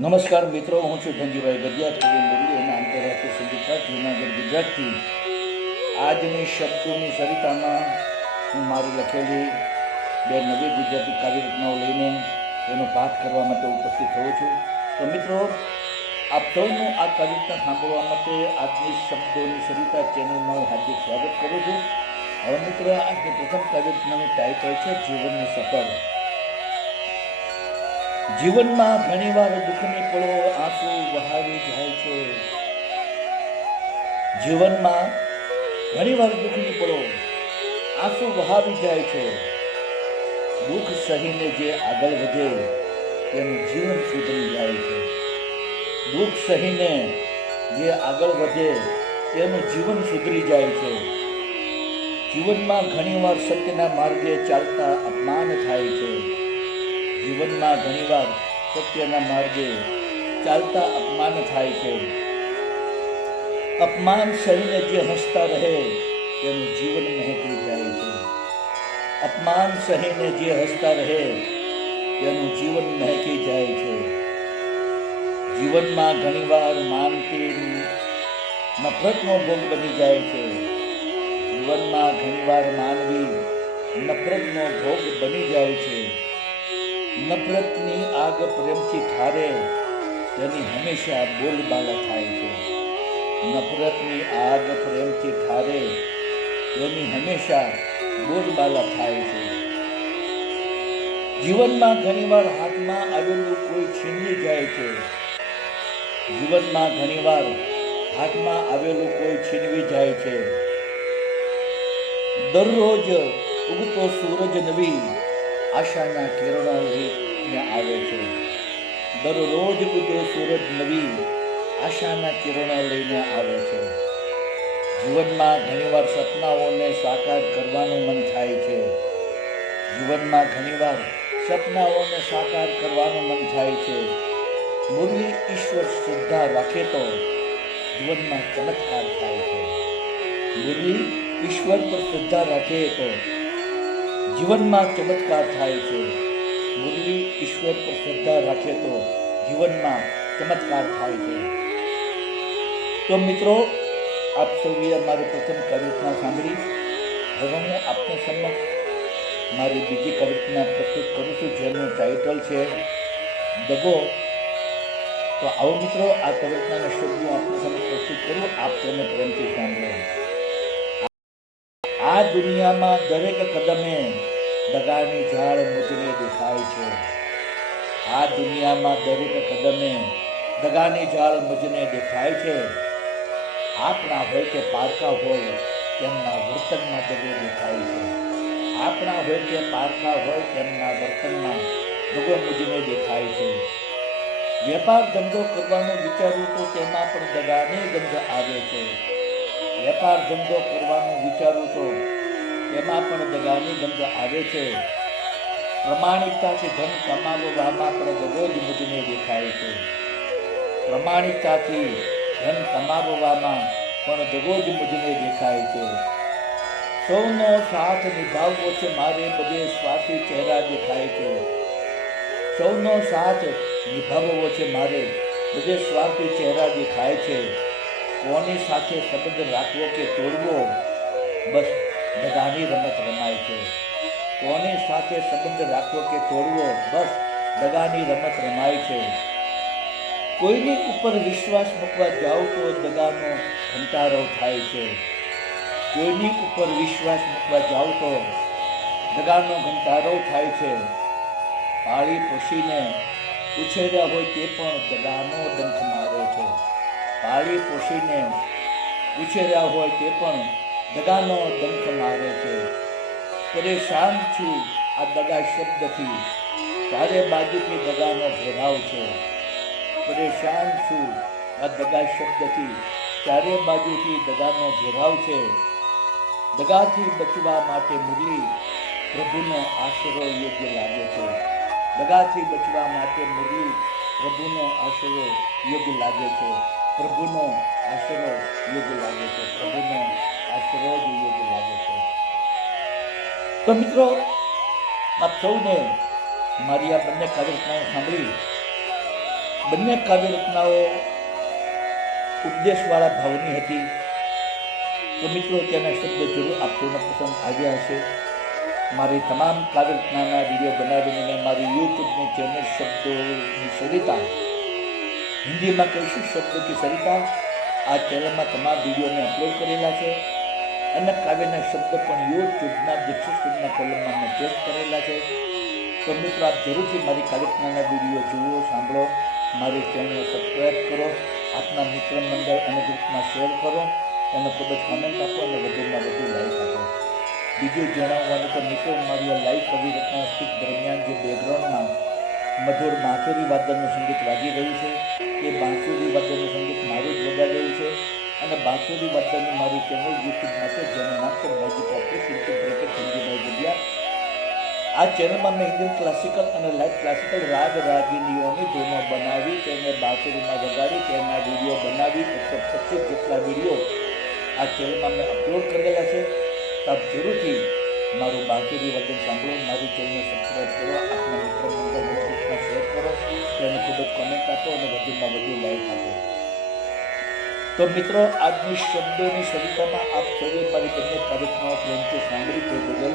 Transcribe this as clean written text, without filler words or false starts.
નમસ્કાર મિત્રો, હું છું ધનજીભાઈ ગજિયા, કવિ મુરલી અને આંતરરાષ્ટ્રીય સંગીતકાર જૂનાગઢ ગુજરાતથી. આજની શબ્દોની સરિતામાં હું મારી લખેલી બે નવી ગુજરાતી કાવ્યરચનાઓ લઈને એનો પાઠ કરવા માટે ઉપસ્થિત થયો છું. તો મિત્રો, આપ સૌનું આ કાવ્યરચના સાંભળવા માટે આજની શબ્દોની સરિતા ચેનલમાં હું હાર્દિક સ્વાગત કરું છું. હવે મિત્રો, આજની પ્રથમ કાવ્યરચનાનું ટાઇટલ છે જીવનની સફર. જીવનમાં ઘણીવાર દુઃખની પળો આંસુ વહાવી જાય છે. જીવનમાં ઘણીવાર દુઃખની પળો આંસુ વહાવી જાય છે. દુઃખ સહીને જે આગળ વધે તેનું જીવન સુધરી જાય છે. દુઃખ સહીને જે આગળ વધે તેનું જીવન સુધરી જાય છે. જીવનમાં ઘણીવાર સત્યના માર્ગે ચાલતા અપમાન થાય છે. જીવનમાં ઘણીવાર સત્યના માર્ગે ચાલતા અપમાન થાય છે. અપમાન સહીને જે હસતા રહે તેનું જીવન મહેકી જાય છે. અપમાન સહીને જે હસતા રહે તેનું જીવન મહેકી જાય છે. જીવનમાં ઘણીવાર માનથી નફરતનો ભોગ બની જાય છે. જીવનમાં ઘણીવાર માનવી નફરતનો ભોગ બની જાય છે. નફરતની આગ પ્રેમથી ઠારે તેની હંમેશા બોલબાલા થાય છે. નફરતની આગ પ્રેમથી ઠારે તેની હંમેશા બોલબાલા થાય છે. જીવનમાં ઘણીવાર હાથમાં આવેલું કોઈ છીનવી જાય છે. જીવનમાં ઘણીવાર હાથમાં આવેલું કોઈ છીનવી જાય છે. દરરોજ ઉગતો સૂરજ નવી આશાના કિરણો લઈને આવે છે. દરરોજ ઉગતો સૂરજ નવી આશાના કિરણો લઈને આવે છે. જીવનમાં ઘણીવાર સપનાઓને સાકાર કરવાનું મન થાય છે. જીવનમાં ઘણીવાર સપનાઓને સાકાર કરવાનું મન થાય છે. મુરલી ઈશ્વર શ્રદ્ધા રાખે તો જીવનમાં ચમત્કાર થાય છે. મુરલી ઈશ્વર પર શ્રદ્ધા રાખે તો જીવનમાં ચમત્કાર થાય છે. મુરલી ઈશ્વર પર શ્રદ્ધા રાખે તો જીવનમાં ચમત્કાર થાય છે. તો મિત્રો, આપ સૌએ મારી પ્રથમ કવિતા સાંભળી. હવે હું આપને સમક્ષ મારી બીજી કવિતા પ્રસ્તુત કરું છું, જેનું ટાઇટલ છે દગો. તો આવો મિત્રો, આ કવિતાના શબ્દો આપને સમક્ષ પ્રસ્તુત કરું. આપ તેને પ્રેમથી સાંભળો. આ દુનિયામાં દરેક કદમે દગાની ઝાડ મુજને દેખાય છે. આ દુનિયામાં દરેક કદમે દગાની ઝાડ મુજને દેખાય છે. આપણા હોય કે પારકા હોય તેમના વર્તનમાં દગો દેખાય છે. આપણા હોય કે પારકા હોય તેમના વર્તનમાં દગો મુજને દેખાય છે. વેપાર ધંધો કરવાનો વિચારું તો તેમાં પણ દગાની ગંધ આવે છે. વેપાર ધંધો કરવાનું વિચારું તો તેમાં પણ દગાની ગંધ આવે છે. પ્રમાણિકતાથી ધન કમાવવામાં પણ દગો જ મુજને દેખાય છે. પ્રમાણિકતાથી ધન કમાવવામાં પણ દગો જ મુજને દેખાય છે. સૌનો સાથ નિભાવવો છે મારે, બધે સ્વાર્થી ચહેરા દેખાય છે. સૌનો સાથ નિભાવવો છે મારે, બધે સ્વાર્થી ચહેરા દેખાય છે. કોની સાથે સંબંધ રાખવો કે તોડવો, બસ દગાની રમત રમાય છે. કોની સાથે સંબંધ રાખવો કે તોડવો, બસ દગાની રમત રમાય છે. કોઈની ઉપર વિશ્વાસ મૂકવા જાઓ તો દગાનો ઘંટારો થાય છે. કોઈની ઉપર વિશ્વાસ મૂકવા જાઓ તો દગાનો ઘંટારો થાય છે. પાળી પોષીને ઉછેર્યા હોય તે પણ દગાનો ડંખ મારે છે. પાળી પોષીને ઉછેર્યા હોય તે પણ દગાનો ડંખ મારે છે. પરેશાન છું આ દગા શબ્દથી, ચારે બાજુથી દગાનો ઘેરાવ છે. પરેશાન છું આ દગા શબ્દથી, ચારે બાજુથી દગાનો ઘેરાવ છે. દગાથી બચવા માટે મુરલી પ્રભુનો આશરો યોગ્ય લાગે છે. દગાથી બચવા માટે મુરલી પ્રભુનો આશરો યોગ્ય લાગે છે. પ્રભુનો આશરો યોગ્ય લાગે છે. પ્રભુનો આશરો જ યોગ્ય લાગે છે. તો મિત્રો, આપ સૌને મારી આ બંને કાર્યક્રમો સાંભળી બંને કાવ્ય રચનાઓ ઉપદેશવાળા ભાવની હતી. તો મિત્રો તેના શબ્દો જરૂર આપ સૌને પસંદ આવ્યા હશે. મારી તમામ કાવ્ય રચનાના વિડીયો બનાવીને મેં મારી યુટ્યુબની ચેનલ શબ્દોની સરિતા, હિન્દીમાં કહીશું શબ્દ કી સરિતા, આ ચેનલમાં તમામ વિડીયોને અપલોડ કરેલા છે. અને કાવ્યના શબ્દ પણ યુટ્યુબના દીક્ષિતના કોલમમાં મેં પેસ્ટ કરેલા છે. તો મિત્રો આપ જરૂરથી મારી કાવ્ય રચનાના વિડીયો જુઓ, સાંભળો, મારી ચેનલને સબસ્ક્રાઈબ કરો, આપના મિત્ર મંડળ અને ગ્રુપમાં શેર કરો, અને ખૂબ જ કોમેન્ટ આપો અને વધુમાં વધુ લાઈક આપો. બીજું જણાવવાનું તો મિત્રો, મારી લાઈવ કવિ રચના સ્પીચ દરમિયાન જે બેકગ્રાઉન્ડમાં મધુર બાંસુરી વાદનનું સંગીત વાગી રહ્યું છે, એ બાંસુરી વાદનનું સંગીત મારું જ વગાડેલું છે. અને બાંસુરી વાદનની મારી ચેનલ યુટ્યુબમાં છે, જેનું નામ છે મેજિક ઓફિસ સંજીભાઈ જગ્યા. આ ચેનલમાં મેં ઇન્ડિયન ક્લાસિકલ અને લાઇટ ક્લાસિકલ રાગ રાગીનીઓની ધૂનો બનાવી, તેને બાંસુરીમાં વગાડી, તેના વિડીયો બનાવી 125 જેટલા વિડીયો આ ચેનલમાં મેં અપલોડ કરેલા છે. આપ જરૂરથી મારું બાંસુરી વચન સાંભળો, મારી ચેનલને સબસ્ક્રાઈબ કરો, આપના મિત્ર મંડળ ગ્રુપમાં શેર કરો, તેને ખૂબ જ કોમેન્ટ આપો અને વધુમાં વધુ લાઈક આપો. તો મિત્રો, આજની શબ્દોની સરિતામાં આપ સૌએ મારી બંને કાર્યક્રમો પ્રેમથી સાંભળી તે બદલ